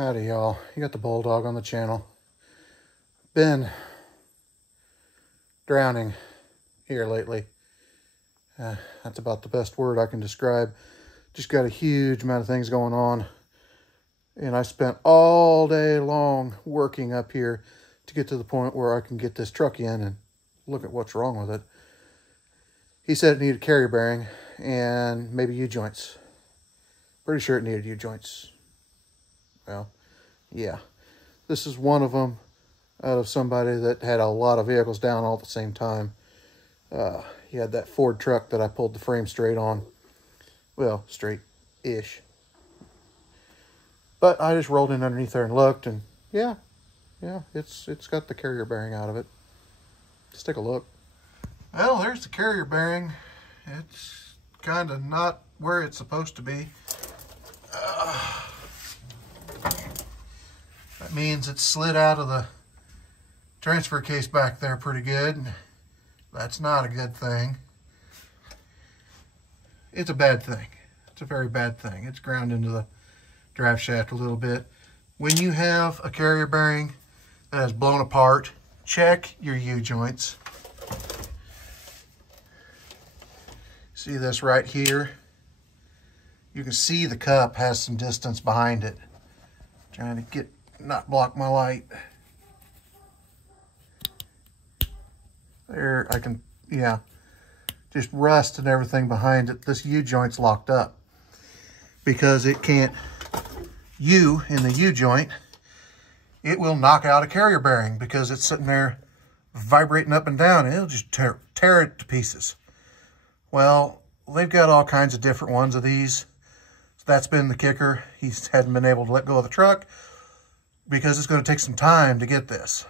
Howdy y'all, you got the Bulldog on the channel. Been drowning here lately. That's about the best word I can describe. Just got a huge amount of things going on. And I spent all day long working up here to get to the point where I can get this truck in and look at what's wrong with it. He said it needed carrier bearing and maybe U-joints. Pretty sure it needed U-joints. Well, yeah, this is one of them out of somebody that had a lot of vehicles down all at the same time. He had that Ford truck that I pulled the frame straight on. Well, straight-ish. But I just rolled in underneath there and looked, and yeah, it's got the carrier bearing out of it. Just take a look. Well, there's the carrier bearing. It's kind of not where it's supposed to be. That means it slid out of the transfer case back there pretty good. That's not a good thing. It's a bad thing. It's a very bad thing. It's ground into the drive shaft a little bit. When you have a carrier bearing that has blown apart, check your U-joints. See this right here? You can see the cup has some distance behind it. Trying to not block my light. There, I can, yeah. Just rust and everything behind it. This U-joint's locked up because it can't, in the U-joint, it will knock out a carrier bearing because it's sitting there vibrating up and down, and it'll just tear it to pieces. Well, they've got all kinds of different ones of these. So that's been the kicker. He hadn't been able to let go of the truck because it's going to take some time to get this.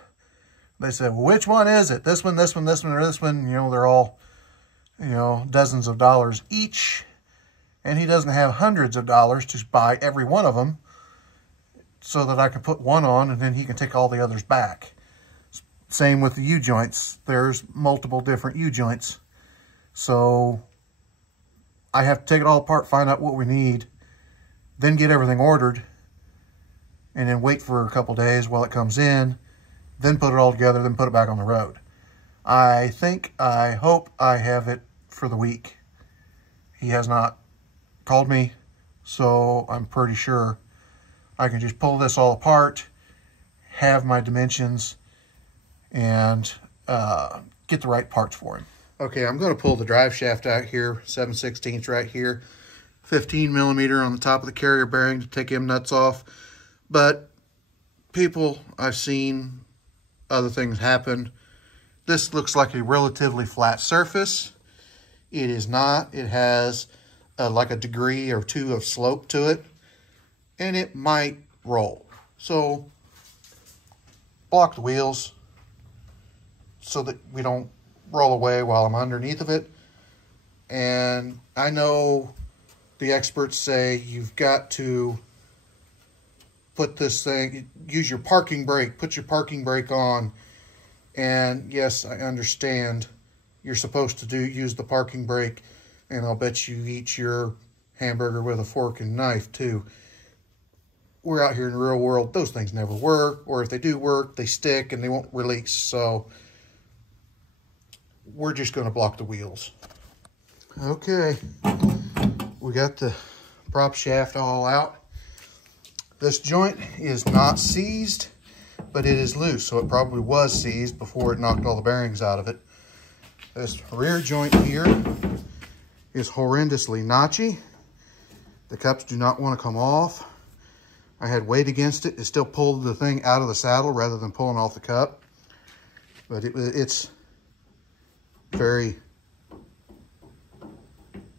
They said, well, which one is it? This one, this one, this one, or this one? You know, they're all, dozens of dollars each. And he doesn't have hundreds of dollars to buy every one of them so that I can put one on and then he can take all the others back. Same with the U-joints. There's multiple different U-joints. So I have to take it all apart, find out what we need, then get everything ordered, and then wait for a couple days while it comes in, then put it all together, then put it back on the road. I hope I have it for the week. He has not called me, so I'm pretty sure I can just pull this all apart, have my dimensions, and get the right parts for him. Okay, I'm going to pull the drive shaft out here, 7/16 right here, 15 millimeter on the top of the carrier bearing to take them nuts off. But people, I've seen other things happen. This looks like a relatively flat surface. It is not. It has like a degree or two of slope to it, and it might roll. So block the wheels so that we don't roll away while I'm underneath of it. And I know the experts say you've got to put this thing, use your parking brake, put your parking brake on. And yes, I understand you're supposed to use the parking brake, and I'll bet you eat your hamburger with a fork and knife too. We're out here in the real world, those things never work, or if they do work, they stick and they won't release. So we're just going to block the wheels. Okay, we got the prop shaft all out. This joint is not seized, but it is loose, so it probably was seized before it knocked all the bearings out of it. This rear joint here is horrendously notchy. The cups do not want to come off. I had weight against it. It still pulled the thing out of the saddle rather than pulling off the cup. But it's very,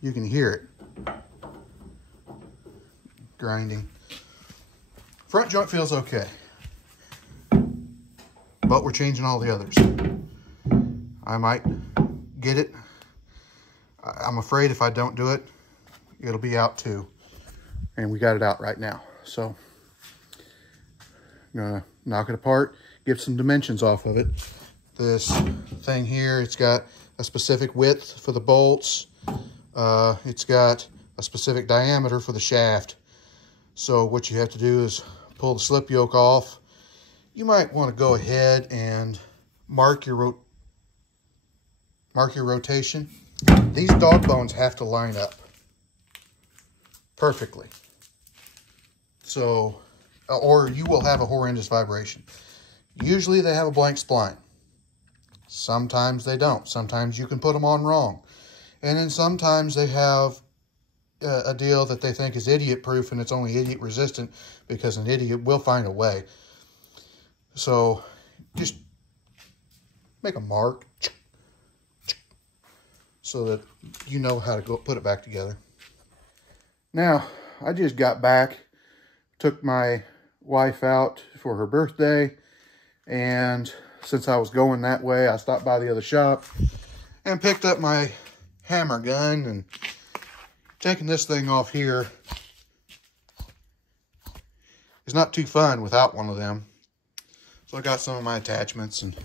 you can hear it grinding. Front joint feels okay, but we're changing all the others. I might get it. I'm afraid if I don't do it, it'll be out too. And we got it out right now. So I'm gonna knock it apart, get some dimensions off of it. This thing here, it's got a specific width for the bolts. It's got a specific diameter for the shaft. So what you have to do is pull the slip yoke off, you might want to go ahead and mark your rotation. These dog bones have to line up perfectly. So, or you will have a horrendous vibration. Usually they have a blank spline. Sometimes they don't. Sometimes you can put them on wrong. And then sometimes they have a deal that they think is idiot proof and it's only idiot resistant, because an idiot will find a way. So just make a mark so that you know how to go put it back together. Now, I just got back, took my wife out for her birthday, and since I was going that way, I stopped by the other shop and picked up my hammer gun, and taking this thing off here is not too fun without one of them. So I got some of my attachments, and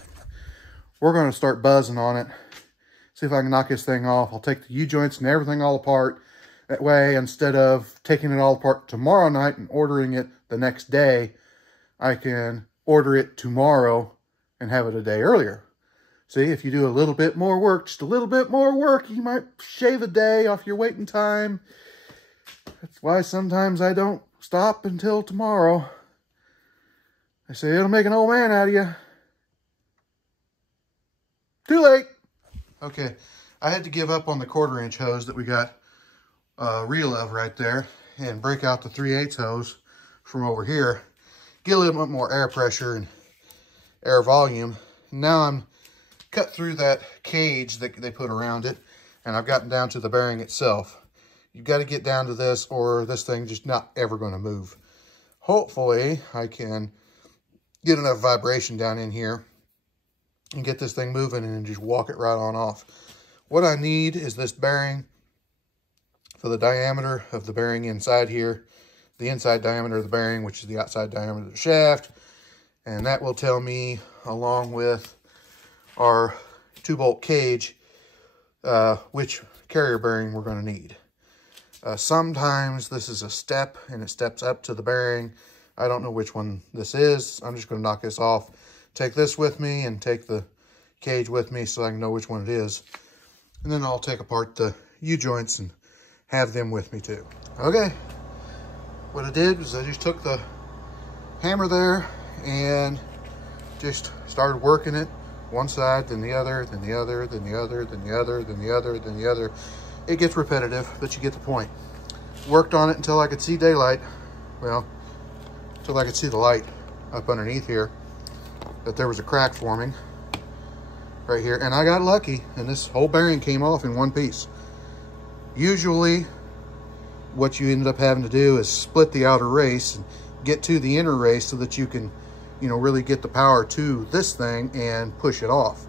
we're going to start buzzing on it. See if I can knock this thing off. I'll take the U-joints and everything all apart. That way, instead of taking it all apart tomorrow night and ordering it the next day, I can order it tomorrow and have it a day earlier. See, if you do a little bit more work, just a little bit more work, you might shave a day off your waiting time. That's why sometimes I don't stop until tomorrow. They say it'll make an old man out of you. Too late. Okay, I had to give up on the 1/4-inch hose that we got a reel of right there and break out the 3/8 hose from over here. Get a little bit more air pressure and air volume. Now I'm cut through that cage that they put around it, and I've gotten down to the bearing itself. You've got to get down to this, or this thing just not ever going to move. Hopefully, I can get enough vibration down in here and get this thing moving and just walk it right on off. What I need is this bearing for the diameter of the bearing inside here, the inside diameter of the bearing, which is the outside diameter of the shaft, and that will tell me, along with our 2-bolt cage, which carrier bearing we're going to need. Sometimes this is a step and it steps up to the bearing. I don't know which one this is. I'm just going to knock this off, take this with me, and take the cage with me so I can know which one it is. And then I'll take apart the U-joints and have them with me too. Okay, what I did was I just took the hammer there and just started working it. One side, then the other, then the other, then the other, then the other, then the other, then the other. It gets repetitive, but you get the point. Worked on it until I could see daylight. Well, until I could see the light up underneath here, that there was a crack forming right here. And I got lucky, and this whole bearing came off in one piece. Usually, what you ended up having to do is split the outer race and get to the inner race so that you can, you know, really get the power to this thing and push it off.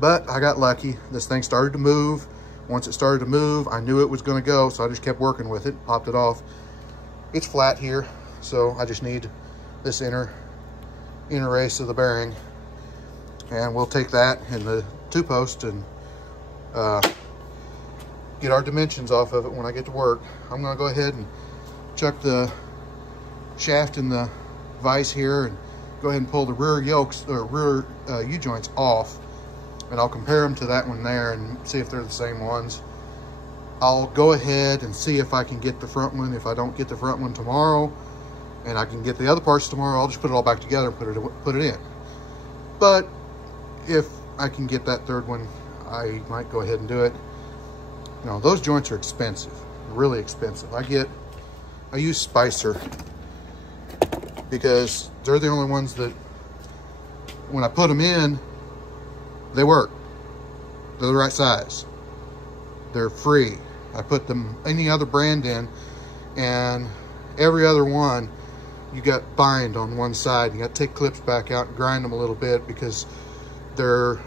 But I got lucky. This thing started to move. Once it started to move, I knew it was going to go, so I just kept working with it, popped it off. It's flat here, so I just need this inner race of the bearing, and we'll take that in the 2-post and get our dimensions off of it when I get to work. I'm going to go ahead and chuck the shaft in the vise here and go ahead and pull the rear yokes or rear U-joints off, and I'll compare them to that one there and see if they're the same ones. I'll go ahead and see if I can get the front one. If I don't get the front one tomorrow and I can get the other parts tomorrow, I'll just put it all back together and put it in. But if I can get that third one, I might go ahead and do it. You know, those joints are expensive, really expensive. I use Spicer because they're the only ones that, when I put them in, they work. They're the right size. They're free. I put them any other brand in, and every other one, you got bind on one side. You got to take clips back out and grind them a little bit because they're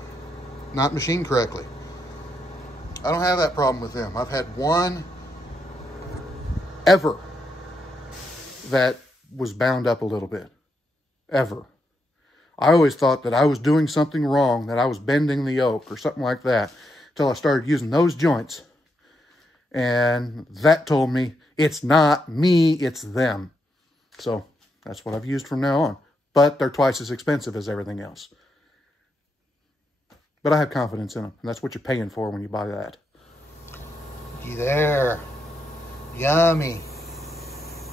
not machined correctly. I don't have that problem with them. I've had one ever that was bound up a little bit. Ever. I always thought that I was doing something wrong, that I was bending the yoke or something like that, until I started using those joints. And that told me it's not me, it's them. So That's what I've used from now on. But they're twice as expensive as everything else. But I have confidence in them, and that's what you're paying for when you buy that. You there. Yummy.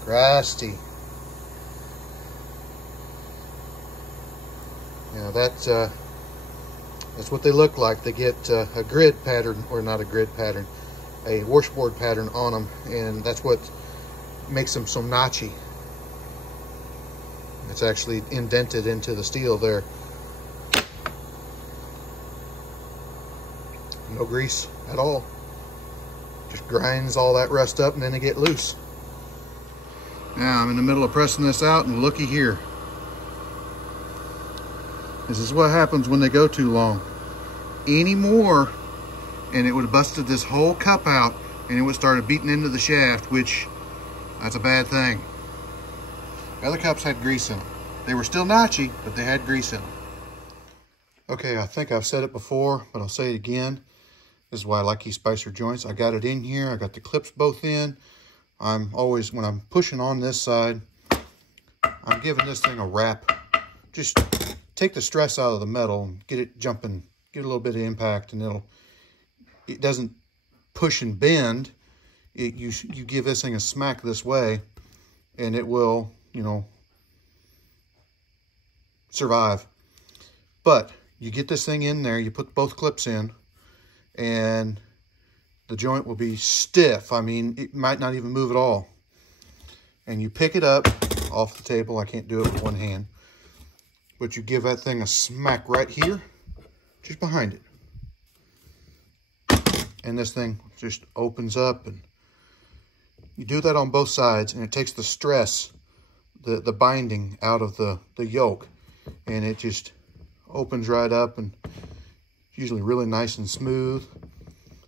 Crusty. You know, that's what they look like. They get a grid pattern, or not a grid pattern, a washboard pattern on them, and that's what makes them so notchy. It's actually indented into the steel there. No grease at all. Just grinds all that rust up and then they get loose. Now I'm in the middle of pressing this out, and looky here. This is what happens when they go too long. Any more and it would have busted this whole cup out and it would have started beating into the shaft, which that's a bad thing. The other cups had grease in them. They were still notchy, but they had grease in them. Okay, I think I've said it before, but I'll say it again. This is why I like these Spicer joints. I got it in here. I got the clips both in. I'm always, when I'm pushing on this side, I'm giving this thing a wrap. Just take the stress out of the metal and get it jumping, get a little bit of impact, and it doesn't push and bend. You give this thing a smack this way, and it will, you know, survive. But you get this thing in there, you put both clips in, and the joint will be stiff. I mean, it might not even move at all. And you pick it up off the table. I can't do it with one hand. But you give that thing a smack right here, just behind it. And this thing just opens up. And you do that on both sides, and it takes the stress, the binding out of the yoke. And it just opens right up, and usually really nice and smooth.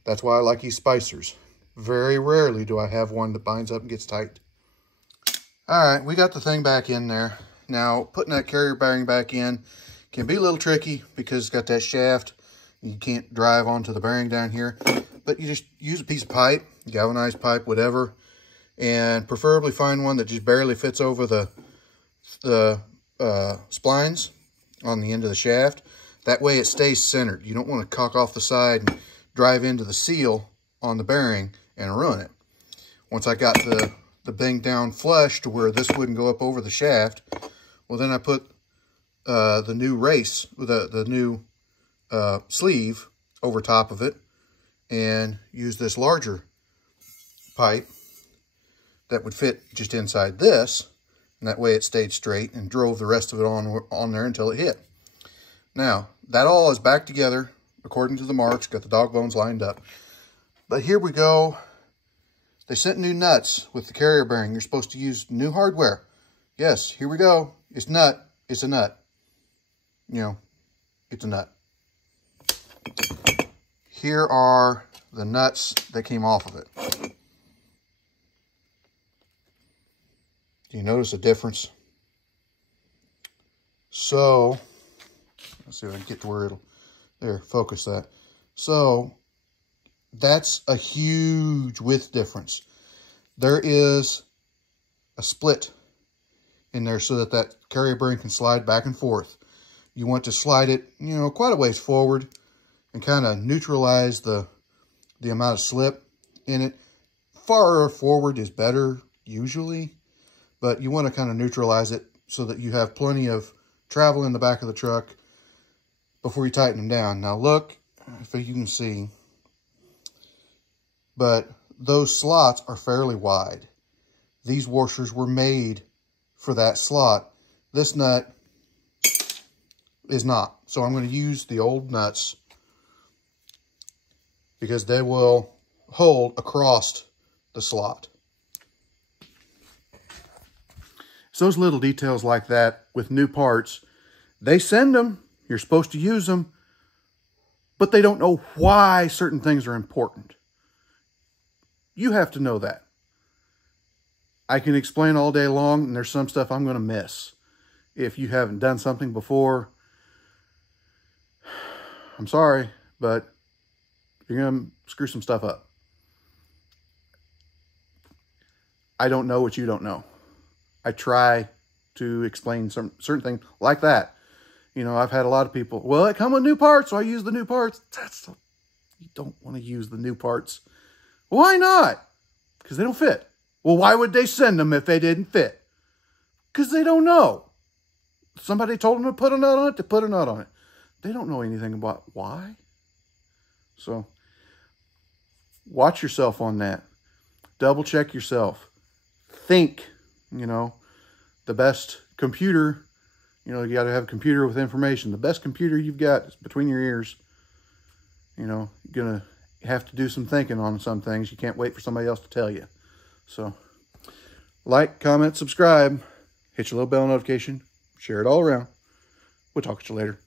That's why I like these Spicers. Very rarely do I have one that binds up and gets tight. All right, we got the thing back in there. Now, putting that carrier bearing back in can be a little tricky because it's got that shaft. You can't drive onto the bearing down here. But you just use a piece of pipe, galvanized pipe, whatever, and preferably find one that just barely fits over the splines on the end of the shaft. That way it stays centered. You don't want to cock off the side and drive into the seal on the bearing and ruin it. Once I got the thing down flush to where this wouldn't go up over the shaft, well, then I put the new race, the new sleeve over top of it, and use this larger pipe that would fit just inside this, and that way it stayed straight, and drove the rest of it on there until it hit. Now, that all is back together according to the marks, got the dog bones lined up. But here we go. They sent new nuts with the carrier bearing. You're supposed to use new hardware. Yes, here we go. It's nut. It's a nut. You know, it's a nut. Here are the nuts that came off of it. Do you notice a difference? So, let's see if I can get to where it'll, there, focus that. So, that's a huge width difference. There is a split in there so that that carrier bearing can slide back and forth. You want to slide it, you know, quite a ways forward and kind of neutralize the amount of slip in it. Far forward is better usually, but you want to kind of neutralize it so that you have plenty of travel in the back of the truck before you tighten them down. Now look, if you can see, but those slots are fairly wide. These washers were made for that slot. This nut is not. So I'm going to use the old nuts because they will hold across the slot. So those little details like that with new parts, they send them. You're supposed to use them, but they don't know why certain things are important. You have to know that. I can explain all day long, and there's some stuff I'm going to miss. If you haven't done something before, I'm sorry, but you're going to screw some stuff up. I don't know what you don't know. I try to explain some certain thing like that. You know, I've had a lot of people, well, it come with new parts, so I use the new parts. You don't want to use the new parts. Why not? Because they don't fit. Well, why would they send them if they didn't fit? Because they don't know. Somebody told them to put a nut on it, to put a nut on it. They don't know anything about why. So, watch yourself on that. Double check yourself. Think, you know, the best computer, you know, you got to have a computer with information. The best computer you've got is between your ears. You know, you're going to have to do some thinking on some things. You can't wait for somebody else to tell you. So, like, comment, subscribe, hit your little bell notification, share it all around. We'll talk to you later.